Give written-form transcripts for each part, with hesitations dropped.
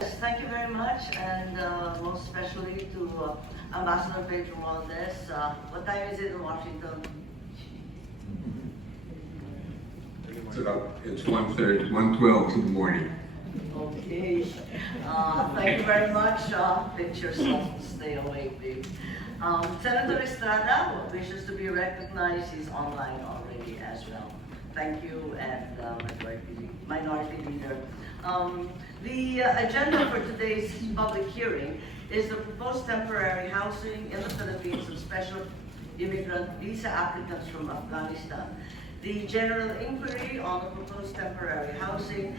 Yes, thank you very much, and most especially to Ambassador Pedro Valdez. What time is it in Washington? It's 1:30, 1:12 in the morning. Okay. Thank you very much. Pinch yourself to stay awake, babe. Senator Estrada wishes to be recognized. He's online already as well. Thank you, and Minority Leader. The agenda for today's public hearing is the proposed temporary housing in the Philippines of special immigrant visa applicants from Afghanistan. The general inquiry on the proposed temporary housing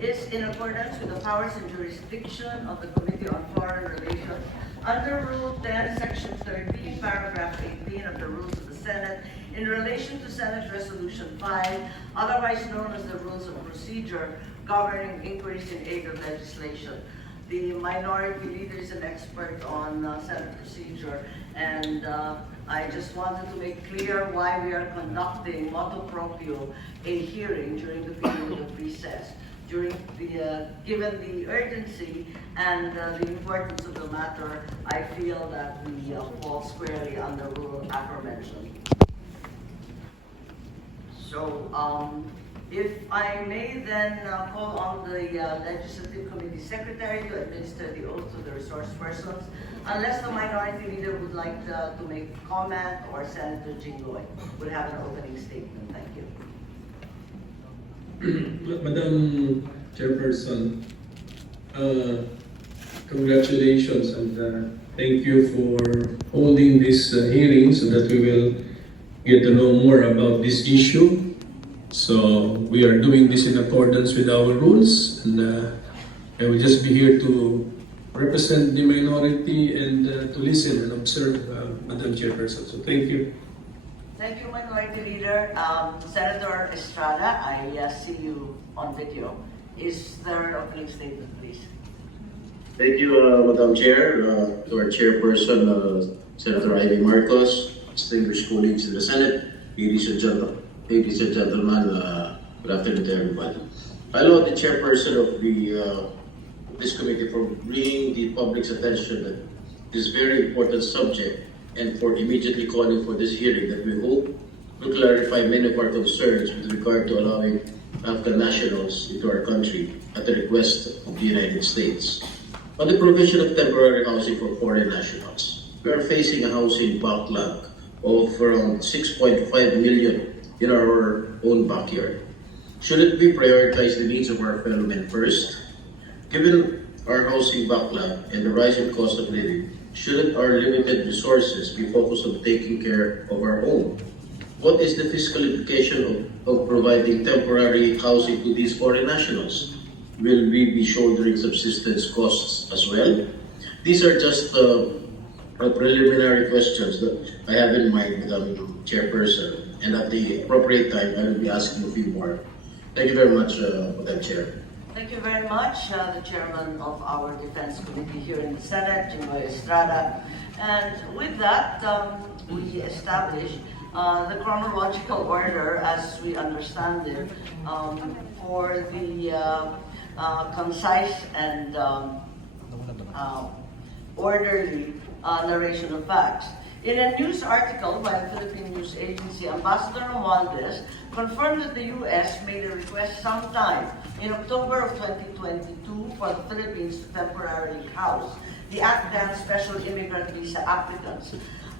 is in accordance with the powers and jurisdiction of the Committee on Foreign Relations under Rule 10, Section 13, Paragraph 18 of the Rules of the Senate in relation to Senate Resolution 5, otherwise known as the Rules of Procedure governing inquiries in aid of legislation. The Minority Leader is an expert on Senate procedure, and I just wanted to make clear why we are conducting motu proprio a hearing during the period of recess. Given the urgency and the importance of the matter, I feel that we fall squarely under rule aforementioned. So, if I may then call on the Legislative Committee Secretary to administer the oath to the resource persons, unless the Minority Leader would like to make a comment, or Senator Jinggoy would have an opening statement. Thank you. Madam Chairperson, congratulations and thank you for holding this hearing so that we will get to know more about this issue. So we are doing this in accordance with our rules, and I will just be here to represent the minority and to listen and observe, Madam Chairperson. So thank you. Thank you, Minority Leader. Senator Estrada, I see you on video. Is there an opening statement, please? Thank you, Madam Chair, to our Chairperson, Senator Ivy Marcos, distinguished colleagues in the Senate, ladies and gentlemen, good afternoon to everybody. I laud the Chairperson of this committee for bringing the public's attention to this very important subject, and for immediately calling for this hearing that we hope will clarify many of our concerns with regard to allowing Afghan nationals into our country at the request of the United States. On the provision of temporary housing for foreign nationals, we are facing a housing backlog of around 6.5 million in our own backyard. Shouldn't we prioritize the needs of our fellow men first? Given our housing backlog and the rising cost of living, shouldn't our limited resources be focused on taking care of our own? What is the fiscal implication of providing temporary housing to these foreign nationals? Will we be shouldering subsistence costs as well? These are just preliminary questions that I have in mind, Madam Chairperson, and at the appropriate time, I will be asking a few more. Thank you very much, Madam Chair. Thank you very much, the Chairman of our Defense Committee here in the Senate, Jinggoy Estrada. And with that, we establish the chronological order as we understand it for the concise and orderly narration of facts. In a news article by the Philippine News Agency, Ambassador Romualdez confirmed that the U.S. made a request sometime in October of 2022 for the Philippines to temporarily house the Afghan special immigrant visa applicants.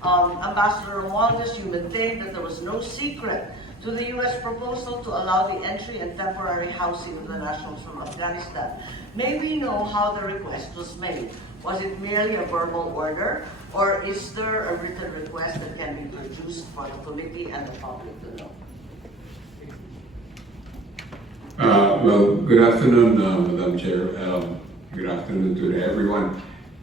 Ambassador Romualdez, you maintained that there was no secret to the U.S. proposal to allow the entry and temporary housing of the nationals from Afghanistan. May we know how the request was made? Was it merely a verbal order, or is there a written request that can be produced for the committee and the public to know? Well, good afternoon, Madam Chair. Good afternoon to everyone.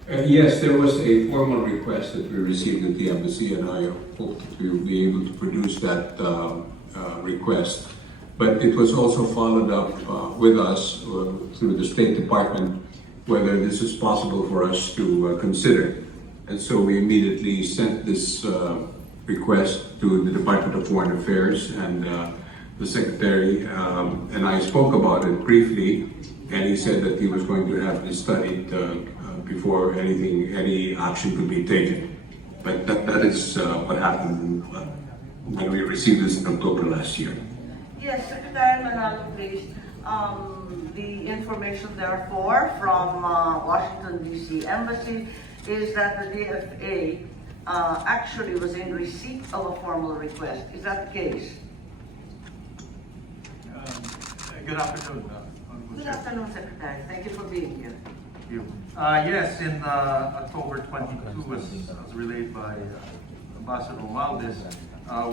Yes, there was a formal request that we received at the embassy, and I hope that we will be able to produce that request. But it was also followed up with us through the State Department whether this is possible for us to consider. And so we immediately sent this request to the Department of Foreign Affairs, and the Secretary and I spoke about it briefly, and he said that he was going to have this studied before any action could be taken. But that is what happened when we received this in October last year. Yes, Secretary Manalo, please. The information therefore from Washington DC Embassy is that the DFA actually was in receipt of a formal request. Is that the case? Good afternoon. Good afternoon, Secretary. Thank you for being here. Thank you. Yes, in October 22, as relayed by Ambassador Romualdez,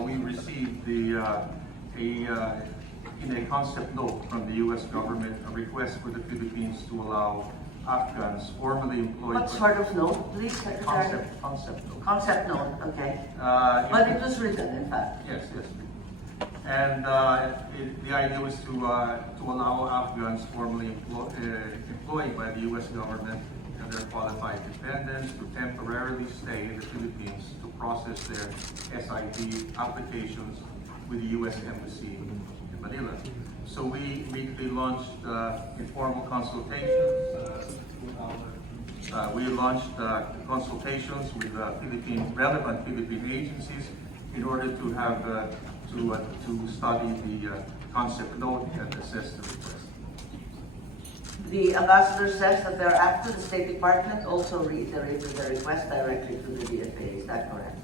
we received in a concept note from the U.S. government a request for the Philippines to allow Afghans formerly employed. What sort of note, please, Secretary? Concept note. Concept note, okay. But it was written, in fact. Yes. And the idea was to allow Afghans formerly employed by the U.S. government and their qualified dependents to temporarily stay in the Philippines to process their SID applications with the U.S. Embassy in Manila. So we immediately launched informal consultations. We launched consultations with relevant Philippine agencies in order to have to study the concept note and assess the request. The ambassador says that thereafter the State Department also reiterated the request directly to the DFA. Is that correct?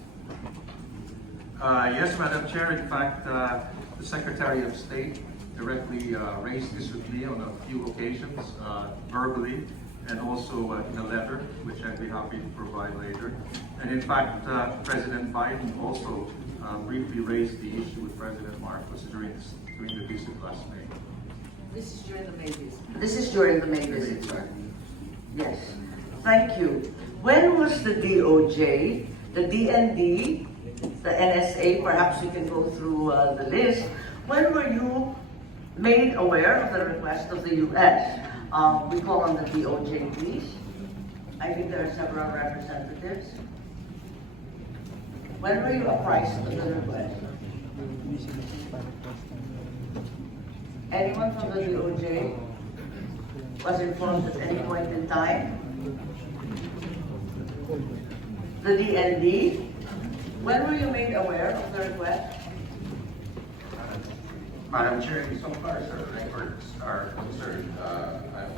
Yes, Madam Chair. In fact, the Secretary of State directly raised this with me on a few occasions, verbally, and also in a letter, which I'd be happy to provide later. And in fact, President Biden also briefly raised the issue with President Marcos during the visit last May. This is during the May visit. This is during the May visit, sir. Yes. Thank you. When was the DOJ, the DND, the NSA, perhaps you can go through the list, when were you made aware of the request of the U.S.? We call on the DOJ, please. I think there are several representatives. When were you apprised of the request? Anyone from the DOJ was informed at any point in time? The DND? When were you made aware of the request? Madam Chair, so far as our records are concerned,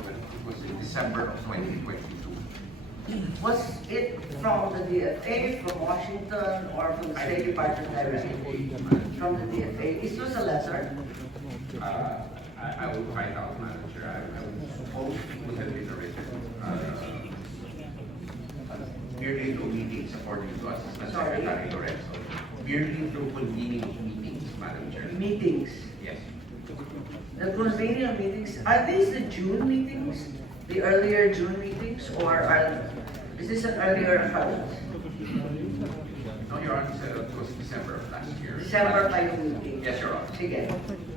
it was in December of 2022. Was it from the DFA, from Washington, or from the State Department directly? From the DFA. This was a letter. I will find out, Madam Chair. I would suppose it would have been written merely through meetings, according to Assistant Secretary Lorenzo. Merely through convening of meetings, Madam Chair. Meetings. Yes. The convening of meetings, are these the June meetings? The earlier June meetings, or is this an earlier occurrence? No, Your Honor, said it was December of last year. December kayo meeting? Yes, Your Honor. Sige.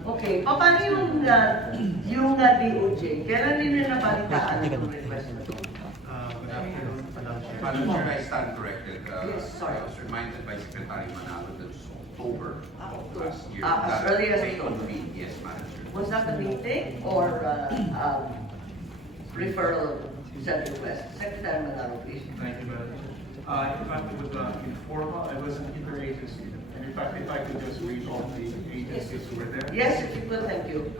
Okay, paano yung DOJ? Kailan ninyo nabalitaan ang request na ito? Good afternoon, Madam Chair, I stand corrected. Yes, sorry. I was reminded by Secretary Manalo that it was October of last year. As early as May October. convene. Yes, Madam Chair. Was that a meeting or referral sent request? Secretary Manalo, please. Thank you, Madam Chair. In fact, it was informal. It was an interagency. And in fact, if I could just read all the agencies who were there. Yes, if you could, thank you.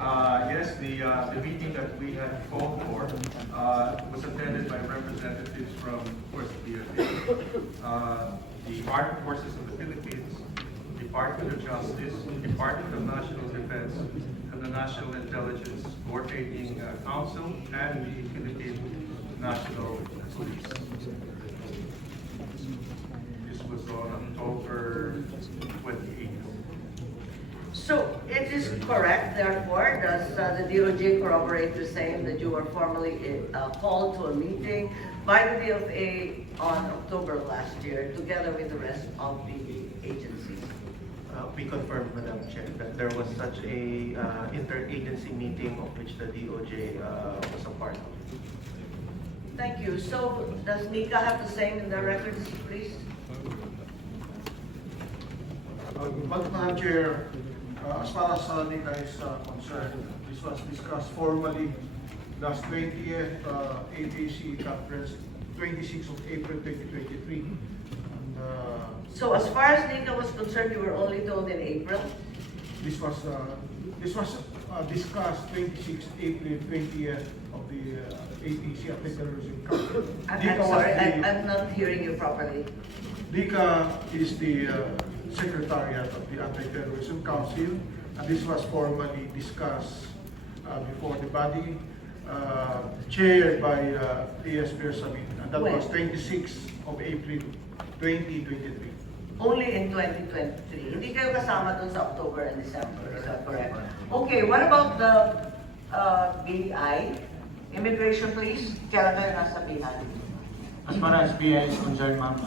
Yes, the meeting that we had called for was attended by representatives from, of course, the Armed Forces of the Philippines, Department of Justice, Department of National Defense, and the National Intelligence Coordinating Council, and the Philippine National Police. This was on October 28th. So it is correct, therefore, does the DOJ corroborate the same that you were formally called to a meeting by the DFA on October of last year, together with the rest of the agencies? We confirmed, Madam Chair, that there was such a interagency meeting of which the DOJ was a part of. Thank you. So does Nika have the same in their records, please? Madam Chair, as far as NICA is concerned, this was discussed formally last 20th APC conference, 26th of April 2023. And So as far as NICA was concerned, you were only told in April? this was discussed 26th April 20th of the APC Anti-Terrorism Conference. I'm sorry, I'm not hearing you properly. DICA is the Secretariat of the Anti-Terrorism Council, and this was formally discussed before the body, chaired by PS Bersamin, and that was 26th of April 2023. Only in 2023. Hindi kayo kasama dun sa October and December, is that correct? Okay, what about the BI? Immigration, please. Kailan kayo nasa BI? As far as BI is concerned, ma'am,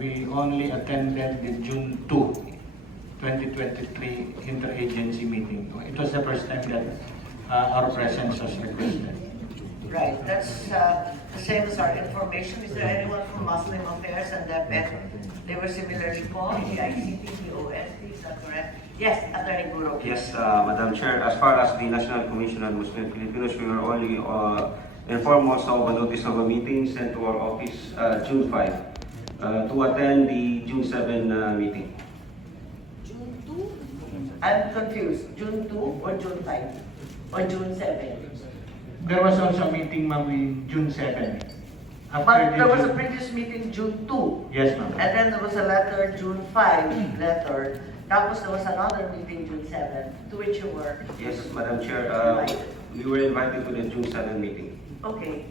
we only attended the June 2, 2023 interagency meeting. It was the first time that our presence was requested. Right, that's the same as our information. Is there anyone from Muslim Affairs and DepEd? They were similarly called, the ICT, the OST, is that correct? Yes, Attorney Guro. Yes, Madam Chair, as far as the National Commission on Muslim Filipinos, we were only informed also of a notice of a meeting sent to our office June 5 to attend the June 7 meeting. June 2? I'm confused. June 2 or June 5? Or June 7? There was also a meeting, ma'am, in June 7. But there was a previous meeting June 2. Yes, ma'am. And then there was a letter, June 5 letter. Tapos there was another meeting June 7, to which you were. Yes, Madam Chair, we were invited to the June 7 meeting. Okay.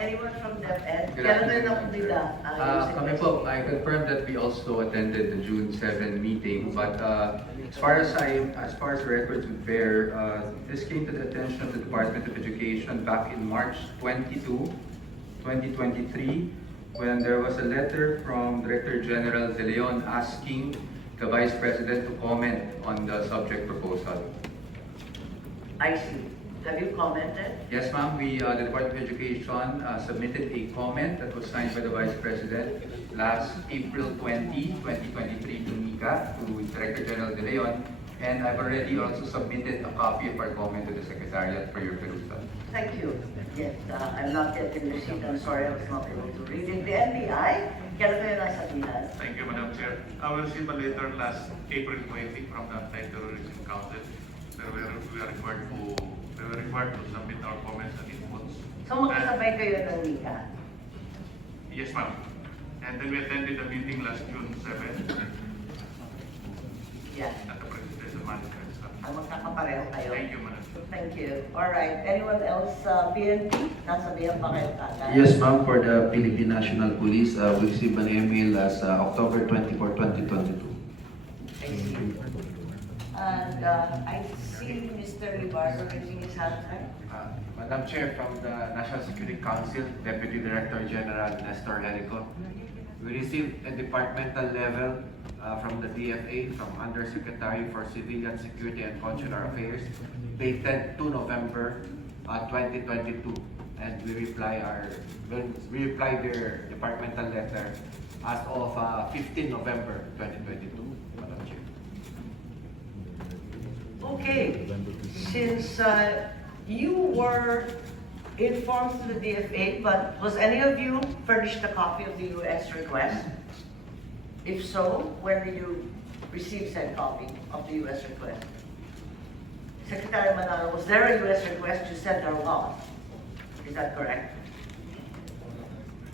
Anyone from DepEd? Good Kailan afternoon, na Madam kumida? Kami po, I confirm that we also attended the June 7 meeting, but as far as the records would bear, this came to the attention of the Department of Education back in March 22, 2023, when there was a letter from Director General De Leon asking the Vice President to comment on the subject proposal. I see. Have you commented? Yes, ma'am. The Department of Education submitted a comment that was signed by the Vice President last April 20, 2023 to NICA, to Director General De Leon, and I've already also submitted a copy of our comment to the Secretariat for your perusal. Thank you. Yes, I'm not yet in the sheet. I'm sorry I was not able to read it. The NBI, kailan kayo nasa Pinas? Thank you, Madam Chair. I received a letter last April 20 from the Anti-Terrorism Council. We were required to submit our comments and inputs. So magkasabay kayo ng NICA? Yes, ma'am. And then we attended the meeting last June 7 Yeah. at the Presidential Management Staff. Magkakapareho kayo. Thank you, Madam Chair. Thank you. All right. Anyone else? PNP? Nasabihan pa kayo kagad? Yes, ma'am. For the Philippine National Police, we received an email as October 24, 2022. I see. And I see Mr. Libardo raising his hand, right? Madam Chair, from the National Security Council, Deputy Director General Nestor Helico, we received a departmental level from the DFA, from Undersecretary for Civilian Security and Consular Affairs, dated 2 November 2022, and we reply their departmental letter as of 15 November 2022, Madam Chair. Okay. Since you were informed to the DFA, but was any of you furnished a copy of the U.S. request? If so, when did you receive said copy of the U.S. request? Secretary Manalo, was there a U.S. request? You said there was. Is that correct?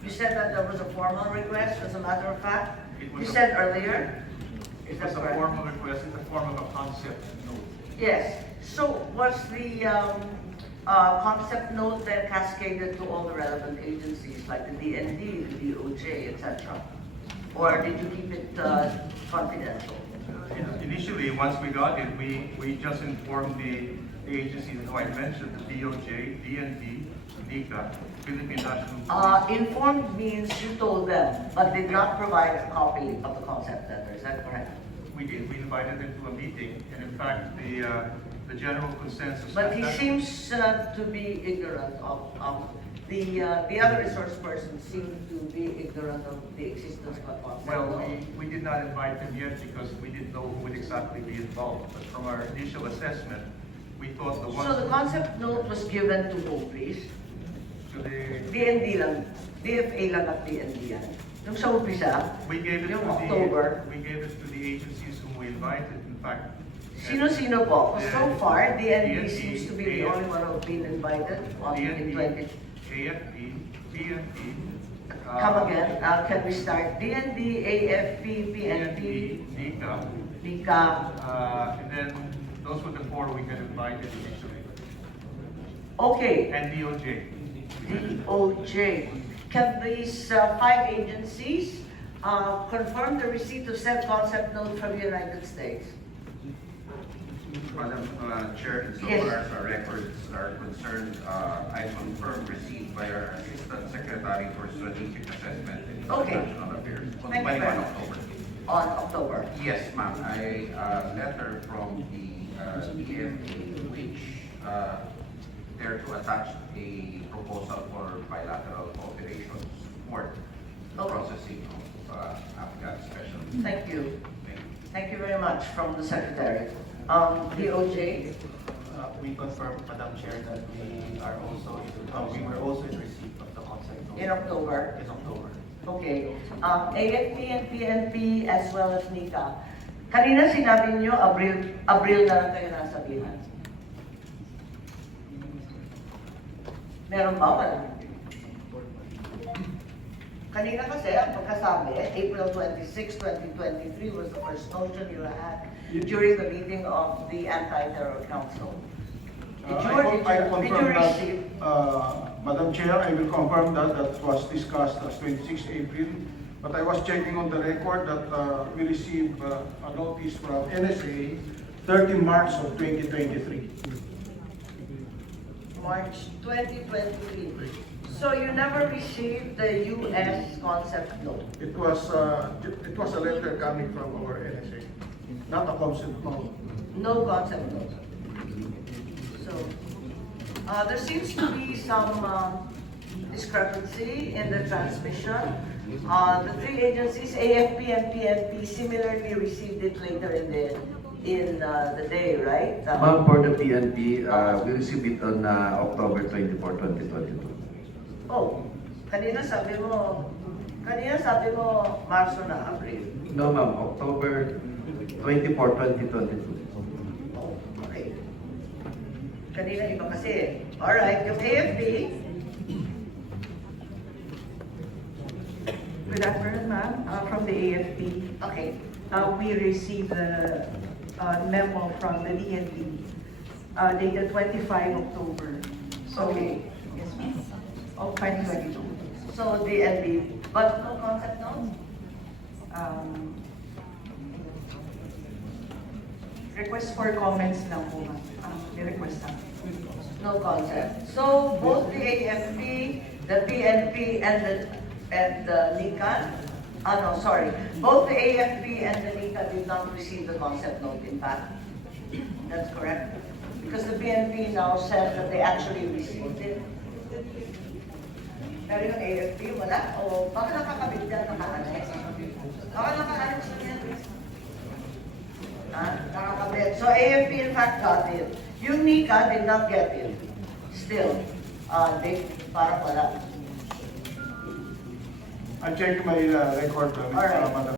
You said that there was a formal request, as a matter of fact? You said earlier? It was a formal request in the form of a concept note. Yes. So was the concept note then cascaded to all the relevant agencies like the DND, the DOJ, etc.? Or did you keep it confidential? Initially, once we got it, we just informed the agencies who I mentioned, the DOJ, DND, NICA, Philippine National Police. Informed means you told them, but did not provide a copy of the concept letter. Is that correct? We did. We invited them to a meeting, and in fact, the general consensus. But he seems to be ignorant of the other resource persons seem to be ignorant of the existence of a concept. Well, we did not invite them yet because we didn't know who would exactly be involved. But from our initial assessment, we thought the So ones the concept note was given to who, please? to the, DND lang. DFA lang at DND yan. Yung sa umpisa, we gave it to yung October. we gave it to the agencies whom we invited, in fact. Sino-sino po? Because so far, DND DND, seems to be the only one who's been invited on in 20. AFP, PNP. Come again, can we start? DND, AFP, PNP, NICA, NICA. and then those were the four we had invited initially. Okay, And DOJ. DOJ. Can these five agencies confirm the receipt of said concept note from the United States? Madam Chair, so Yes. far as our records are concerned, I confirm receipt by our Assistant Secretary for Strategic Assessment and Okay. International Affairs on Thank you 21 very much. October. On October. Yes, ma'am. Letter from the DFA which there to attach a proposal for bilateral cooperation support Okay. processing of Afghan special. Thank you. Thank you. Thank you very much from the Secretary. DOJ, We confirm, Madam Chair, that we were also in receipt of the concept note in October. in October. Okay. AFP and PNP as well as NICA. Kanina sinabi niyo, Abril na lang kayo nasabihan. Meron ba? Wala. Kanina kasi, ang pagkasabi, April 26, 2023 was the first notion you had during the meeting of the Anti-Terror Council. Did I you confirm that, receive? Madam Chair, I will confirm that that was discussed as 26 April. But I was checking on the record that we received a notice from NSA 13 March of 2023. March 2023. So you never received the U.S. concept note? It was a letter coming from our NSA, not a concept note. No concept note. So, there seems to be some discrepancy in the transmission. The three agencies, AFP and PNP, similarly received it later in the day, right? Ma'am, for the PNP, we received it on October 24, 2022. Oh, kanina sabi mo Marso na, April. No, ma'am, October 24, 2022. Oh, okay. Kanina iba kasi. Alright, yung AFP. Good afternoon, ma'am. From the AFP, Okay. we received a memo from the DND dated 25 October. So, Okay. yes, ma'am. Of 2022. So DNB, but no concept note? Request for comments lang po, ma'am. Ni-request lang. No concept. So both the AFP, the PNP, and the NICA, both the AFP and the NICA did not receive the concept note, in fact. That's correct? Because the PNP now said that they actually received it. Pero yung AFP, wala? O baka nakakabit dyan, naka-annex? Baka naka-annex na yan. Nakakabit. So AFP in fact got it. Yung NICA did not get it. Still, they parang wala. I checked my record, All right. Madam